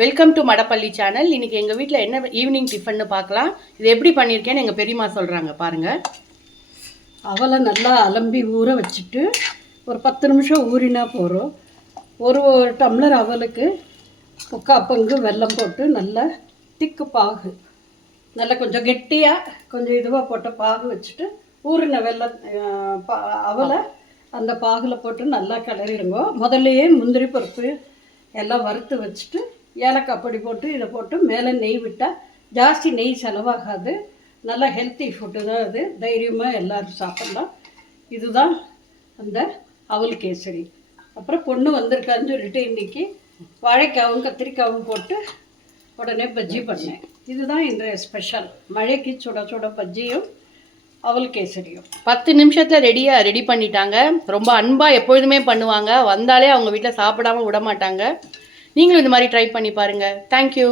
Welcome to மடப்பள்ளி channel. இன்றைக்கி எங்கள் வீட்டில் என்ன ஈவினிங் டிஃபன்னு பார்க்கலாம். இது எப்படி பண்ணியிருக்கேன்னு எங்கள் பெரியம்மா சொல்கிறாங்க பாருங்கள். அவலை நல்லா அலம்பி ஊற வச்சுட்டு ஒரு 10 நிமிஷம் ஊறினா போகிறோம். ஒரு டம்ளர் அவலுக்கு 3/4 பங்கு வெல்லம் போட்டு நல்லா திக்கு பாகு, நல்லா கொஞ்சம் கெட்டியாக கொஞ்சம் இதுவாக போட்ட பாகு வச்சுட்டு ஊறின அவலை அந்த பாகில் போட்டு நல்லா கிளறிடுங்க. முதல்லையே முந்திரி பருப்பு எல்லாம் வறுத்து வச்சுட்டு ஏலக்காய் பொடி போட்டு இதை போட்டு மேலே நெய் விட்டால் ஜாஸ்தி நெய் செலவாகாது. நல்லா ஹெல்த்தி ஃபுட்டு தான் அது, தைரியமாக எல்லோரும் சாப்பிட்லாம். இதுதான் அந்த அவல் கேசரி. அப்புறம் பொண்ணு வந்திருக்கான்னு சொல்லிட்டு இன்றைக்கி வாழைக்காவும் கத்திரிக்காவும் போட்டு உடனே பஜ்ஜி பண்ணேன். இதுதான் இன்றைய ஸ்பெஷல். மழைக்கு சுட சுட பஜ்ஜியும் அவல் கேசரியும் 10 நிமிஷத்தில் ரெடி பண்ணிட்டாங்க. ரொம்ப அன்பாக எப்பொழுதுமே பண்ணுவாங்க. வந்தாலே அவங்க வீட்டில் சாப்பிடாமல் விட மாட்டாங்க. நீங்களும் இந்த மாதிரி ட்ரை பண்ணி பாருங்கள். தேங்க்யூ.